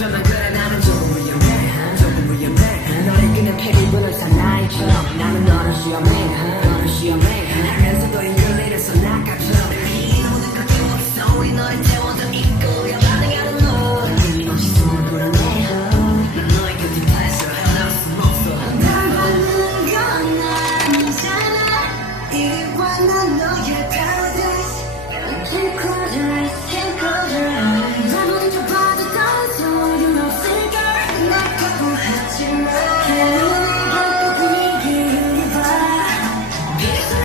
상처만 그래 나는 조금 위험해 조금 위험해 너를 그냥 패기분을 산 나이처럼 나는 너를 수염해